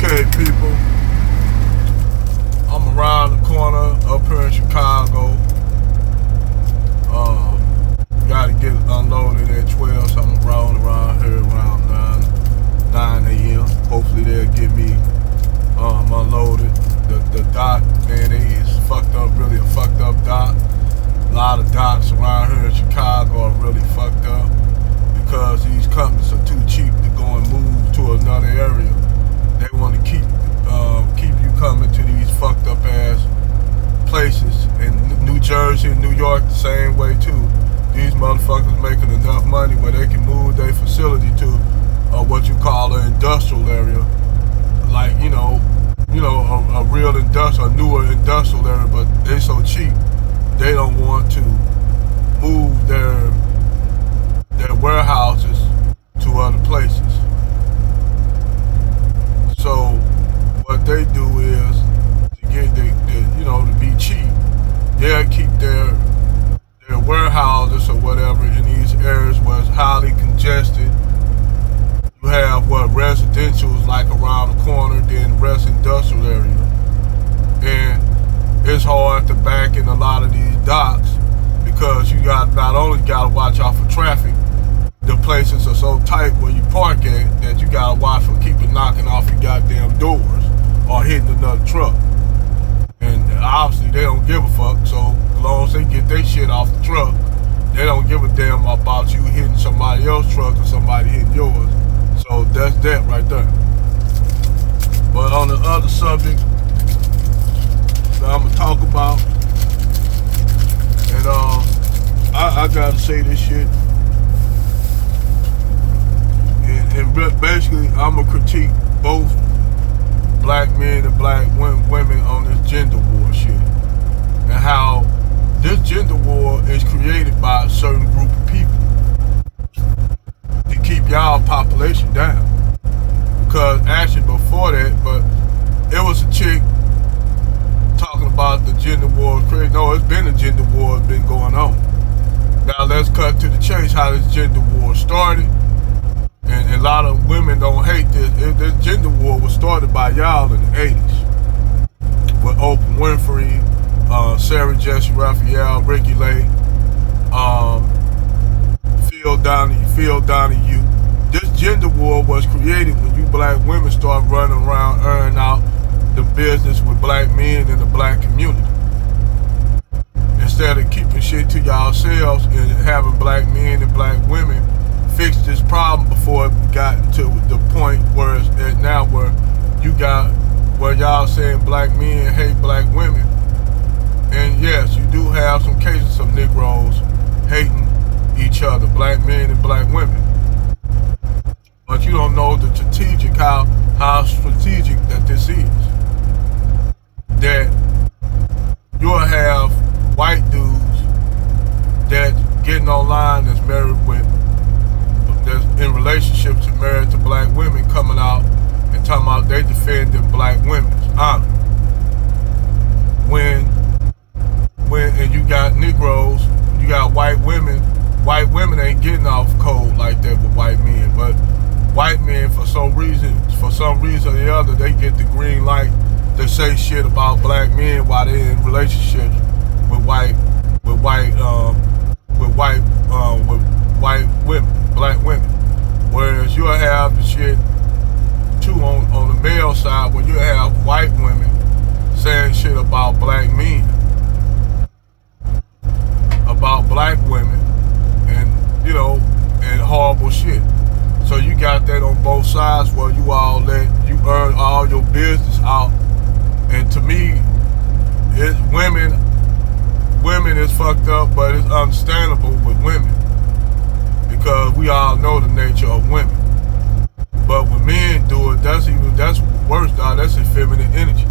Okay, people, I'm around the corner up here in Chicago. Got to get unloaded at 12, so I'm rolling around here around 9 a.m. Hopefully they'll get me unloaded. The dock, man, it is fucked up, really a fucked up dock. A lot of docks around here in Chicago are really fucked up because these companies are too cheap to go and move to another area. They want to keep you coming to these fucked up ass places. In New Jersey and New York, the same way too. These motherfuckers making enough money where they can move their facility to what you call an industrial area, like a real industrial, a newer industrial area. But they so cheap, they don't want to move their warehouses to other places. So what they do is to get to be cheap, they'll keep their warehouses or whatever in these areas where it's highly congested. You have residentials like around the corner, then the rest industrial area. And it's hard to back in a lot of these docks because you got not only gotta watch out for traffic, the places are so tight where you park at that you gotta watch for keeping knocking off your goddamn doors or hitting another truck. And obviously they don't give a fuck, so as long as they get their shit off the truck, they don't give a damn about you hitting somebody else's truck or somebody hitting yours. So that's that right there. But on the other subject that I'm gonna talk about, and I gotta say this shit. And basically, I'm gonna critique both black men and black women on this gender war shit, and how this gender war is created by a certain group of people to keep y'all population down. Because actually before that, but it was a chick talking about the gender war created. No, it's been a gender war been going on. Now let's cut to the chase how this gender war started. And a lot of women don't hate this. This gender war was started by y'all in the 80s. With Oprah Winfrey, Sarah Jessica Raphael, Ricky Lake, Phil Donahue. This gender war was created when you black women start running around earning out the business with black men in the black community. Instead of keeping shit to yourselves and having black men and black women fix this problem before it got to the point where it's at now, where you got where y'all saying black men hate black women. And yes, you do have some cases of Negroes hating each other, black men and black women. But you don't know the strategic, how strategic that this is. That you'll have white dudes that getting online that's married with, that's in relationships and married to black women, coming out and talking about they defending black women's honor. When and you got Negroes, you got white women ain't getting off cold like that with white men, but white men for some reason or the other, they get the green light to say shit about black men while they're in relationships with white women, black women. Whereas you'll have the shit too on the male side, where you have white women saying shit about black men, about black women, and and horrible shit. So you got that on both sides where you earn all your business out. And to me, it's women is fucked up, but it's understandable with women because we all know the nature of women. But when men do it, that's worse, dog. That's feminine energy.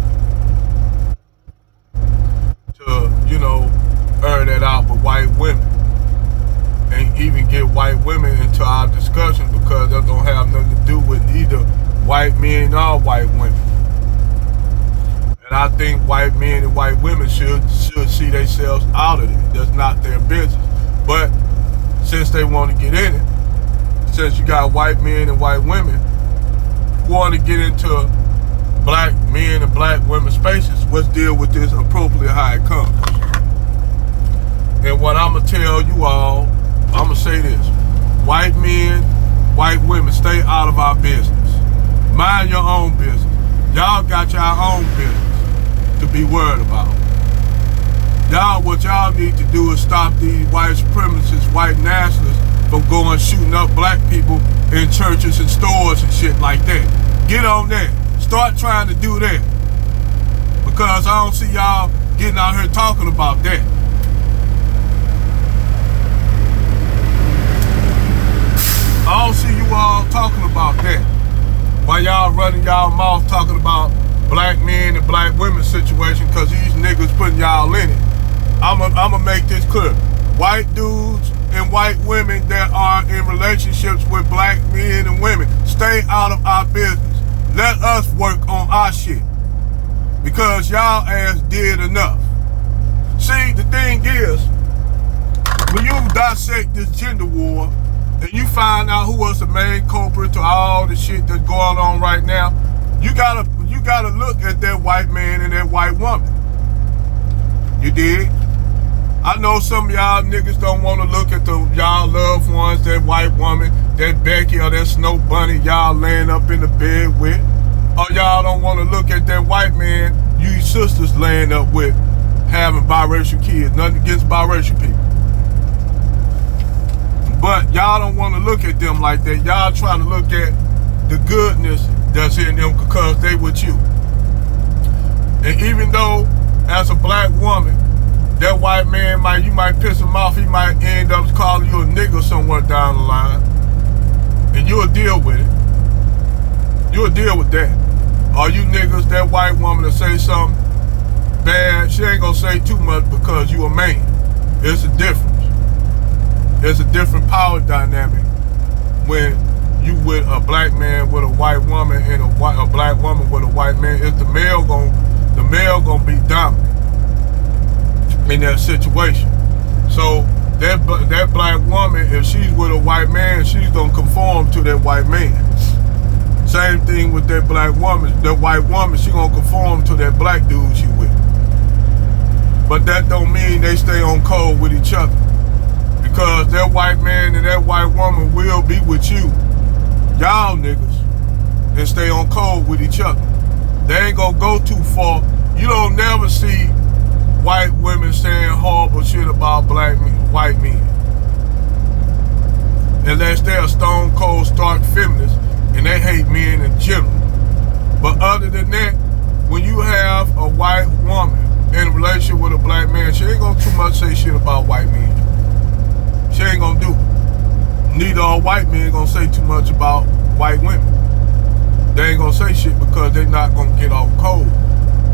To, earn that out with white women. And even get white women into our discussion because that don't have nothing to do with either white men or white women. And I think white men and white women should see themselves out of it. That's not their business. But since they want to get in it, since you got white men and white women who want to get into black men and black women spaces, let's deal with this appropriately how it comes. And what I'm going to tell you all, I'm going to say this. White men, white women, stay out of our business. Mind your own business. Y'all got your own business to be worried about. Y'all, what y'all need to do is stop these white supremacists, white nationalists from going shooting up black people in churches and stores and shit like that. Get on that. Start trying to do that. Because I don't see y'all getting out here talking about that. I don't see you all talking about that. While y'all running y'all mouth talking about black men and black women situation because these niggas putting y'all in it. I'ma make this clear. White dudes and white women that are in relationships with black men and women, stay out of our business. Let us work on our shit. Because y'all ass did enough. See, the thing is, when you dissect this gender war, and you find out who was the main culprit to all the shit that's going on right now, you gotta look at that white man and that white woman. You dig? I know some of y'all niggas don't want to look at y'all loved ones, that white woman, that Becky or that Snow Bunny y'all laying up in the bed with. Or y'all don't want to look at that white man you sisters laying up with having biracial kids. Nothing against biracial people. But y'all don't want to look at them like that. Y'all trying to look at the goodness that's in them because they with you. And even though, as a black woman, that white man you might piss him off, he might end up calling you a nigger somewhere down the line. And you'll deal with it. You'll deal with that. Or you niggas, that white woman to say something bad, she ain't gonna say too much because you a man. It's a difference. There's a different power dynamic when you with a black man with a white woman and a black woman with a white man. Is the male gonna be dominant in that situation? So that black woman, if she's with a white man, she's gonna conform to that white man. Same thing with that black woman. That white woman, she gonna conform to that black dude she with. But that don't mean they stay on code with each other. Because that white man and that white woman will be with you, y'all niggas, and stay on code with each other. They ain't gonna go too far. You don't never see white women saying horrible shit about white men. Unless they're stone cold stark feminists and they hate men in general. But other than that, when you have a white woman in a relationship with a black man, she ain't gonna too much say shit about white men. She ain't gonna do it. Neither are white men gonna say too much about white women. They ain't gonna say shit because they not gonna get off code.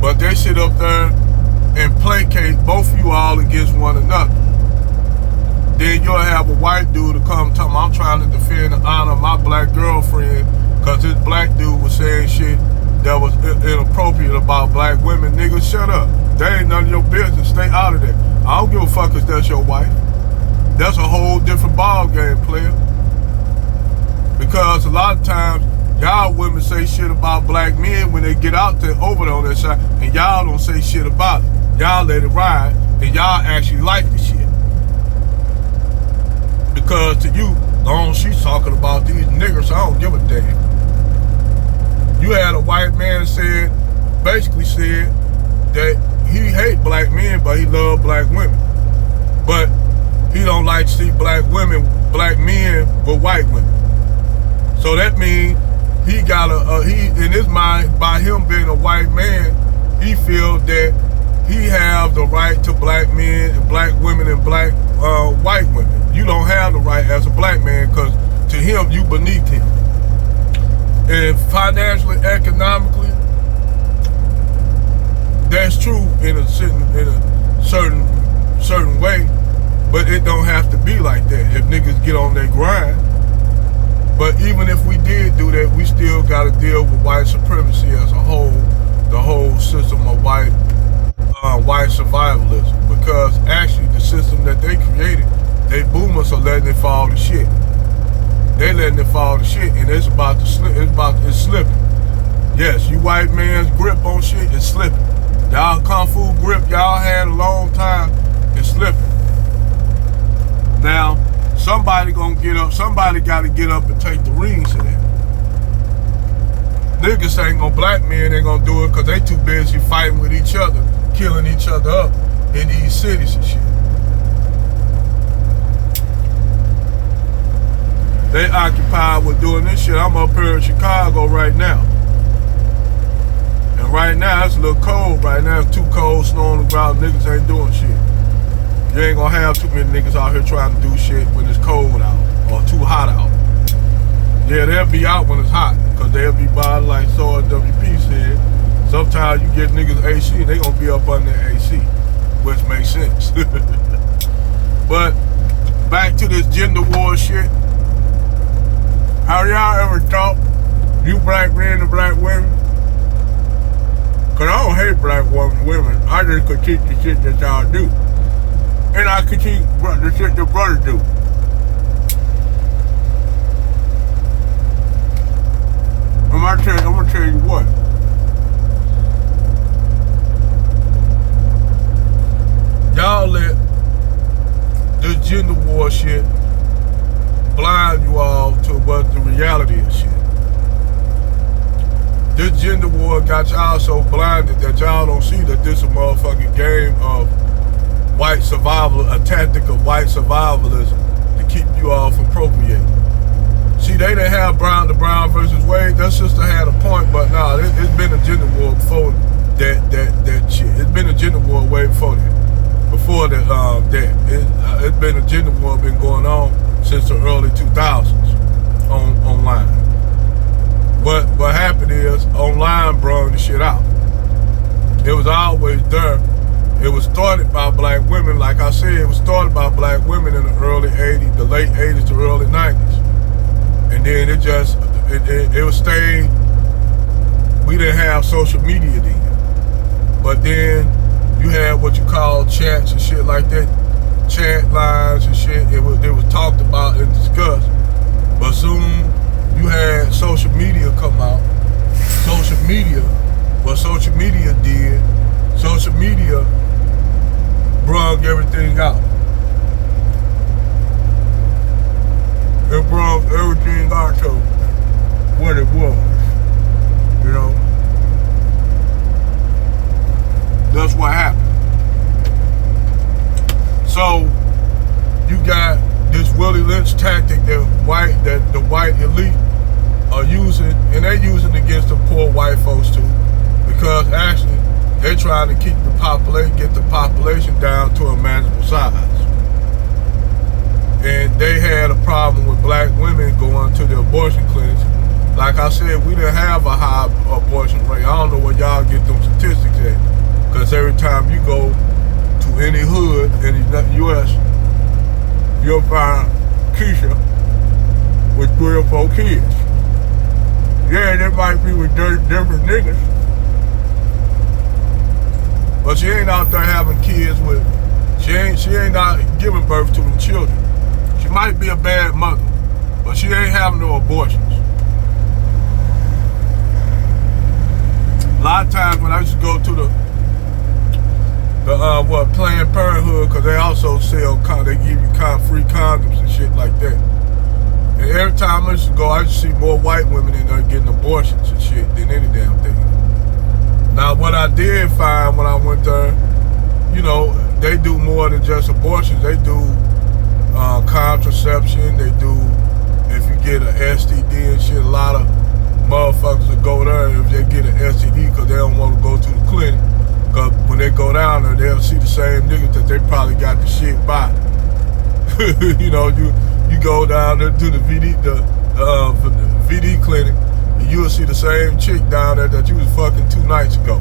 But they sit up there and placate both of you all against one another. Then you'll have a white dude to come tell me, I'm trying to defend the honor of my black girlfriend because this black dude was saying shit that was inappropriate about black women. Nigga, shut up. That ain't none of your business. Stay out of that. I don't give a fuck if that's your wife. That's a whole different ball game, player. Because a lot of times, y'all women say shit about black men when they get out there over there on that side, and y'all don't say shit about it. Y'all let it ride, and y'all actually like the shit. Because to you, long as she's talking about these niggers, I don't give a damn. You had a white man basically said that he hate black men, but he love black women. But he don't like to see black men with white women. So that means he got he in his mind, by him being a white man, he feels that he have the right to black men and black women and black white women. You don't have the right as a black man because to him, you beneath him. And financially, economically, that's true in a certain way. But it don't have to be like that if niggas get on their grind. But even if we did do that, we still got to deal with white supremacy as a whole, the whole system of white survivalism. Because actually the system that they created, they boomers are letting it fall to shit. They letting it fall to shit, and it's about to slip. It's slipping. Yes, you white man's grip on shit is slipping. Y'all kung fu grip y'all had a long time is slipping. Now, somebody gonna get up, somebody gotta get up and take the reins of that. Niggas ain't gonna, black men ain't gonna do it because they too busy fighting with each other, killing each other up in these cities and shit. They occupied with doing this shit. I'm up here in Chicago right now. And right now, it's a little cold right now. It's too cold, snow on the ground, niggas ain't doing shit. You ain't gonna have too many niggas out here trying to do shit when it's cold out or too hot out. Yeah, they'll be out when it's hot, because they'll be buying, like so WP said, sometimes you get niggas AC and they gonna be up under AC, which makes sense. But back to this gender war shit. Have y'all ever thought, you black men and black women? Cause I don't hate black women. I just critique the shit that y'all do. And I critique the shit that brothers do. I'm gonna tell you what. Y'all let this gender war shit blind you all to what the reality is shit. This gender war got y'all so blinded that y'all don't see that this is a motherfucking game of white survival, a tactic of white survivalism to keep you all from procreating. See, they didn't have Brown to Brown versus Wade. That sister had a point, but nah, it's been a gender war before that shit. It's been a gender war way before that. Before that, it's been a gender war been going on since the early 2000s online. But what happened is, online brought the shit out. It was always there. It was started by black women. Like I said, it was started by black women in the early 80s, the late 80s to early 90s. And then it was stayed, we didn't have social media then. But then you had what you call chats and shit like that, chat lines and shit. It was talked about and discussed. But soon you had social media come out. Social media, what social media did, social media brought everything out. It brought everything out to what it was, you know? That's what happened. So, you got this Willie Lynch tactic that the white elite are using, and they're using against the poor white folks too, because actually, they're trying to keep get the population down to a manageable size. And they had a problem with black women going to the abortion clinics. Like I said, we didn't have a high abortion rate. I don't know where y'all get them statistics at. Because every time you go to any hood in the U.S., you'll find Keisha with 3 or 4 kids. Yeah, they might be with different niggas. But she ain't out there having kids with, she ain't out giving birth to them children. She might be a bad mother, but she ain't having no abortions. A lot of times when I used to go to the Planned Parenthood, because they also sell, they give you free condoms and shit like that. And every time I used to go, I used to see more white women in there getting abortions and shit than any damn thing. Now, what I did find when I went there, you know, they do more than just abortions. They do contraception. They do, if you get an STD and shit, a lot of motherfuckers will go there if they get an STD because they don't want to go to the clinic. Because when they go down there, they'll see the same niggas that they probably got the shit by. You know, you go down there to the VD clinic, and you'll see the same chick down there that you was fucking 2 nights ago.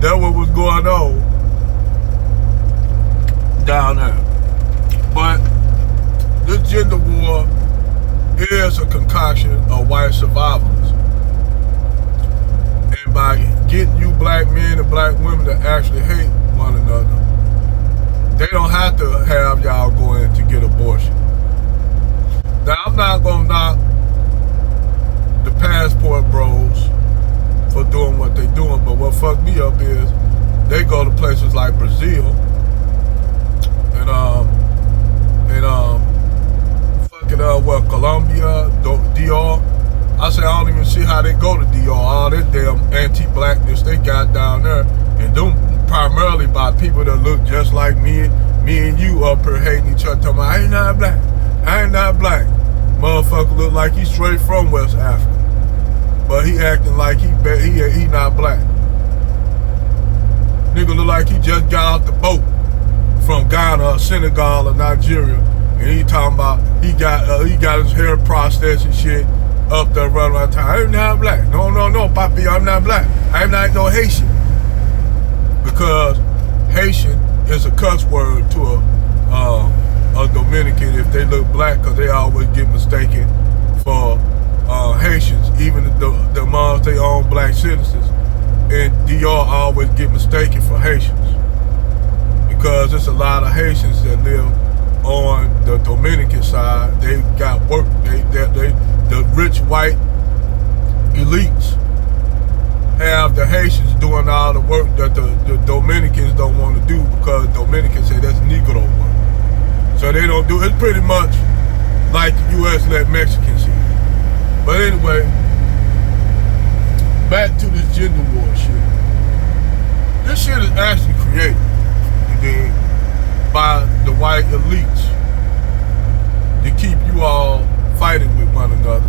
That's what was going on down there. But this gender war is a concoction of white survivalism. And by getting you black men and black women to actually hate one another, they don't have to have y'all go in to get abortion. Now, I'm not gonna knock the passport bros for doing what they doing, but what fucked me up is they go to places like Brazil and Colombia, DR. I say I don't even see how they go to DR. All that damn anti-blackness they got down there, and them primarily by people that look just like me and you up here hating each other, talking about, I ain't not black, I ain't not black. Motherfucker look like he's straight from West Africa, but he acting like he not black. Nigga look like he just got off the boat from Ghana or Senegal or Nigeria, and he talking about he got his hair processed and shit up there running around town. I ain't not black. No, papi, I'm not black. I'm not no Haitian. Because Haitian is a cuss word to a Dominican if they look black, because they always get mistaken for Haitians, even the ones they own black citizens. And DR always get mistaken for Haitians, because there's a lot of Haitians that live on the Dominican side. They got work. The rich white elites have the Haitians doing all the work that the Dominicans don't want to do, because Dominicans say that's Negro work. So they don't do it. It's pretty much like the U.S. let Mexicans in. But anyway, back to this gender war shit. This shit is actually created, you dig, by the white elites to keep you all fighting with one another,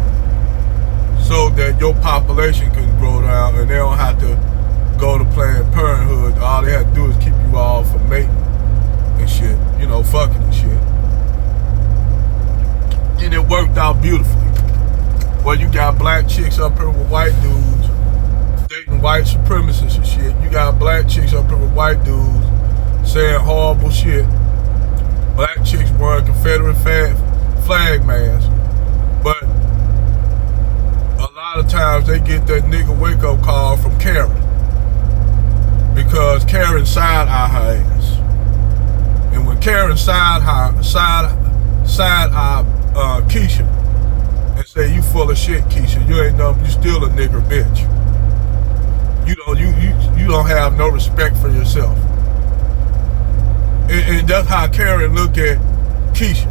so that your population can grow down and they don't have to go to Planned Parenthood. All they have to do is keep you all from mating and shit, you know, fucking and shit. And it worked out beautifully. Well, you got black chicks up here with white dudes dating white supremacists and shit. You got black chicks up here with white dudes saying horrible shit. Black chicks wearing Confederate flag masks. But a lot of times they get that nigga wake-up call from Karen, because Karen side-eye her ass. And when Karen side-eye Keisha and say, you full of shit, Keisha, you ain't nothing, you still a nigger bitch. You don't have no respect for yourself. And that's how Karen look at Keisha,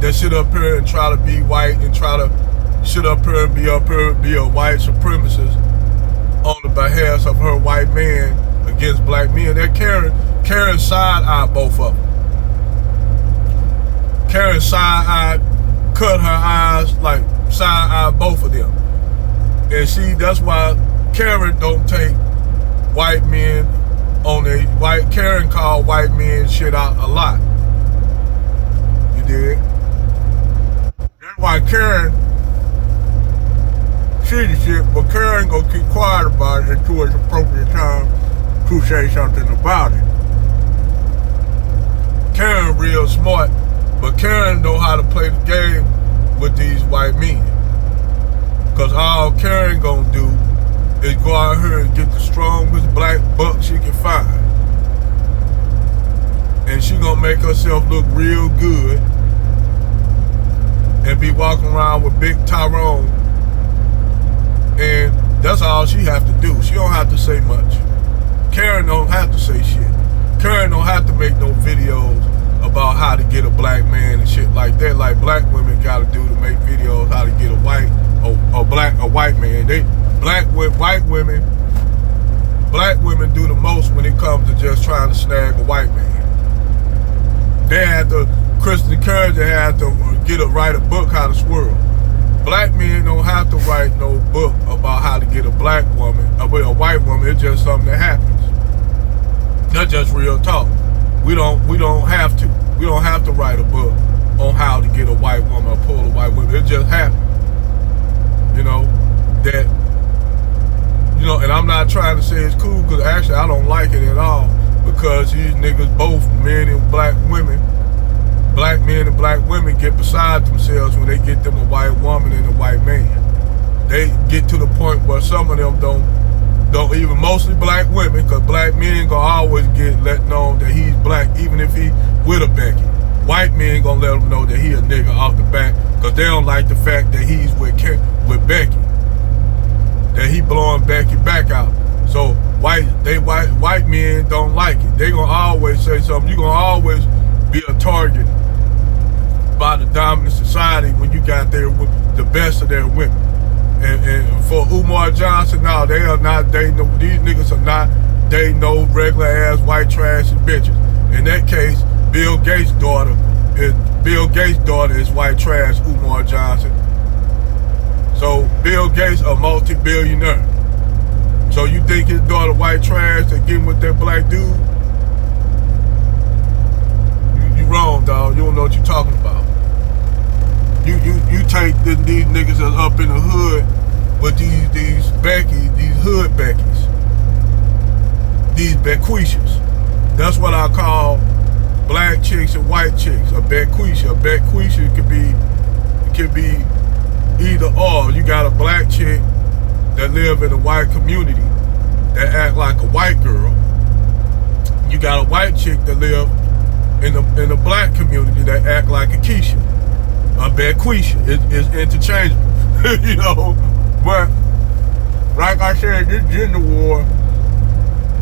that sit up here and try to be white and try to sit up here and be a white supremacist on the behalf of her white man against black men. That Karen side-eye both of them. Karen side-eye cut her eyes, like side-eye both of them. And see, that's why Karen don't take white men on a white. Karen call white men shit out a lot. You dig? That's why Karen see the shit, but Karen gonna keep quiet about it until it's appropriate time to say something about it. Karen real smart, but Karen know how to play the game with these white men. Cause all Karen gonna do is go out here and get the strongest black buck she can find. And she gonna make herself look real good and be walking around with big Tyrone. And that's all she have to do. She don't have to say much. Karen don't have to say shit. Karen don't have to make no videos about how to get a black man and shit like that, like black women gotta do to make videos how to get a white man. Black women do the most when it comes to just trying to snag a white man. They had to, Kristen Curry, they had to write a book how to swirl. Black men don't have to write no book about how to get a black woman, a white woman. It's just something that happens. That's just real talk. We don't have to. We don't have to write a book on how to get a white woman or pull a white woman. It just happens. You know, that, you know, and I'm not trying to say it's cool, because actually I don't like it at all, because these niggas, both men and black women, black men and black women, get beside themselves when they get them a white woman and a white man. They get to the point where some of them don't even, mostly black women, because black men gonna always get let know that he's black, even if he with a Becky. White men gonna let him know that he a nigga off the back, because because they don't like the fact that he's with Becky, that he blowing Becky back out. So white men don't like it. They gonna always say something. You gonna always be a target by the dominant society when you got the best of their women. And for Umar Johnson, no, they are not dating. These niggas are not dating no regular ass white trash and bitches. In that case, Bill Gates' daughter is white trash, Umar Johnson. So Bill Gates a multi-billionaire. So you think his daughter white trash to get with that black dude? You wrong, dog. You don't know what you're talking about. You take these niggas that's up in the hood with these Becky, these hood Beckys, these Bequishas. That's what I call black chicks and white chicks. A Bequisha could be either or. You got a black chick that live in a white community that act like a white girl. You got a white chick that live in a black community that act like a Keisha. A Bequisha is interchangeable, you know. But like I said, this gender war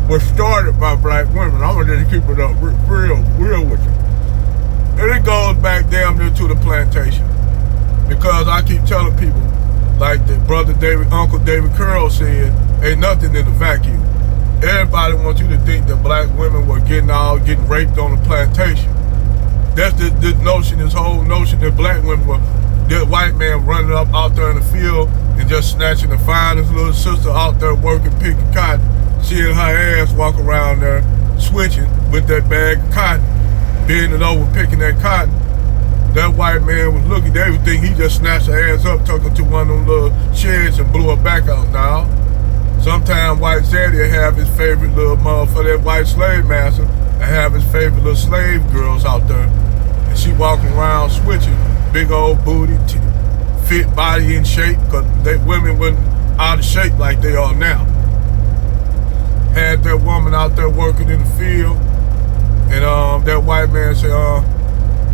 was started by black women. I'm gonna just keep it up real with you. And it goes back damn near to the plantation. Because I keep telling people, like the Uncle David Curl said, ain't nothing in the vacuum. Everybody wants you to think that black women were getting raped on the plantation. That's this notion, this whole notion that black women were, that white man running up out there in the field and just snatching the finest little sister out there working, picking cotton, seeing her ass walk around there, switching with that bag of cotton, bending over, picking that cotton. That white man was looking, they would think he just snatched her ass up, took her to one of them little sheds and blew her back out now. Sometimes white Zaddy will have his favorite little motherfucker, that white slave master, and have his favorite little slave girls out there. And she walking around switching, big old booty, fit body in shape, because women wasn't out of shape like they are now. Had that woman out there working in the field, and that white man said,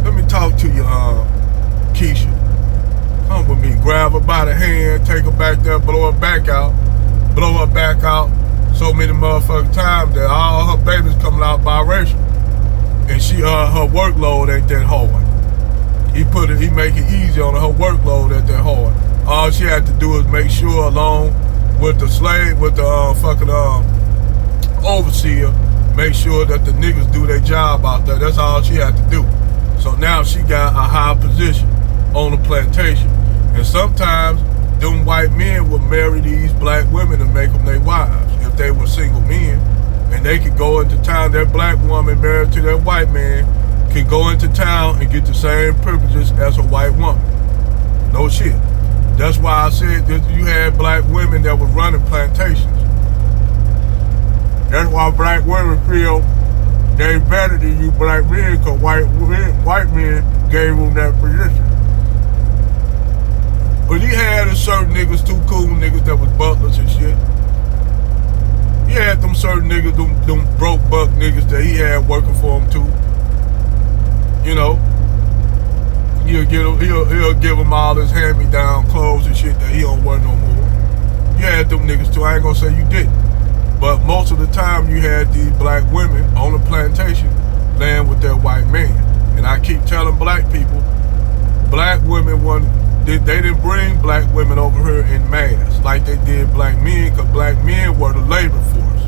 let me talk to you, Keisha. Come with me. Grab her by the hand, take her back there, blow her back out so many motherfucking times that all her babies coming out biracial. And her workload ain't that hard. He make it easy on her workload ain't that hard. All she had to do is make sure, along with the slave, with the overseer, make sure that the niggas do their job out there. That's all she had to do. So now she got a high position on the plantation. And sometimes them white men would marry these black women and make them their wives if they were single men. And they could go into town, that black woman married to that white man could go into town and get the same privileges as a white woman. No shit. That's why I said that you had black women that were running plantations. That's why black women feel they better than you black men, because white men gave them that position. But he had certain niggas, too cool niggas that was butlers and shit. He had them certain niggas, them broke buck niggas that he had working for him too. You know, he'll give him all his hand-me-down clothes and shit that he don't wear no more. You had them niggas too. I ain't gonna say you didn't. But most of the time you had these black women on the plantation laying with their white man. And I keep telling black people, black women they didn't bring black women over here in mass like they did black men, because black men were the labor force.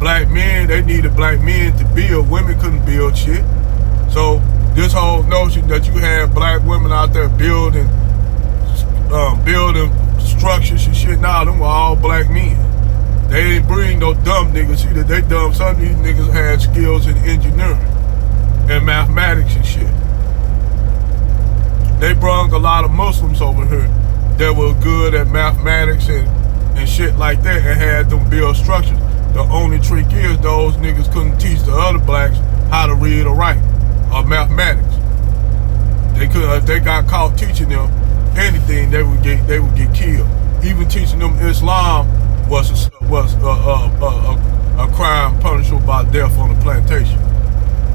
Black men, they needed black men to build. Women couldn't build shit. So this whole notion that you had black women out there building structures and shit, nah, them were all black men. They didn't bring no dumb niggas either. They dumb. Some of these niggas had skills in engineering and mathematics and shit. They brought a lot of Muslims over here that were good at mathematics and shit like that and had them build structures. The only trick is those niggas couldn't teach the other blacks how to read or write or mathematics. If they got caught teaching them anything, they would get killed. Even teaching them Islam was a crime punishable by death on the plantation.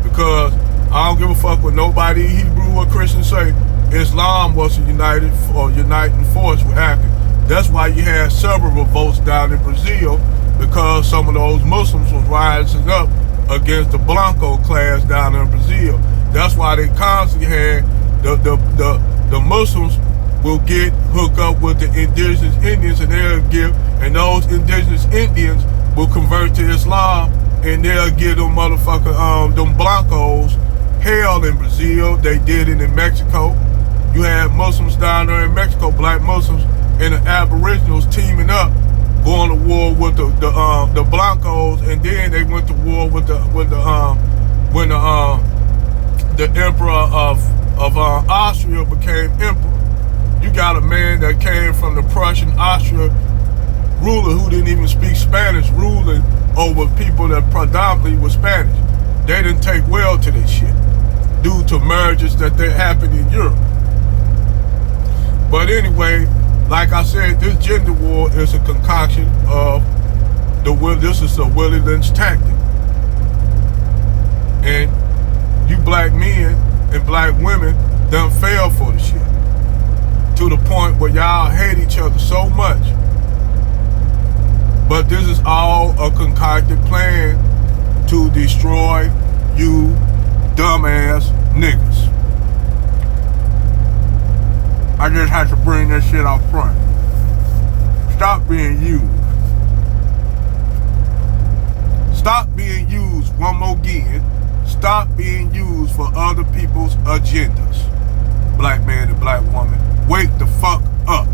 Because I don't give a fuck what nobody, Hebrew or Christian, say. Islam was a uniting force with Africa. That's why you had several revolts down in Brazil, because some of those Muslims was rising up against the Blanco class down in Brazil. That's why they constantly had the Muslims will get hooked up with the indigenous Indians, and they'll give, and those indigenous Indians will convert to Islam, and they'll give them motherfucker them Blancos hell in Brazil. They did it in Mexico. You had Muslims down there in Mexico, black Muslims and the Aboriginals teaming up, going to war with the Blancos, and then they went to war with the emperor of Austria became emperor. You got a man that came from the Prussian Austria ruler who didn't even speak Spanish, ruling over people that predominantly were Spanish. They didn't take well to this shit due to mergers that happened in Europe. But anyway, like I said, this gender war is a concoction of this is a Willie Lynch tactic. And you black men and black women done fell for the shit, to the point where y'all hate each other so much. But this is all a concocted plan to destroy you dumbass niggas. I just had to bring that shit out front. Stop being used. Stop being used one more again. Stop being used for other people's agendas. Black man and black woman, wake the fuck up.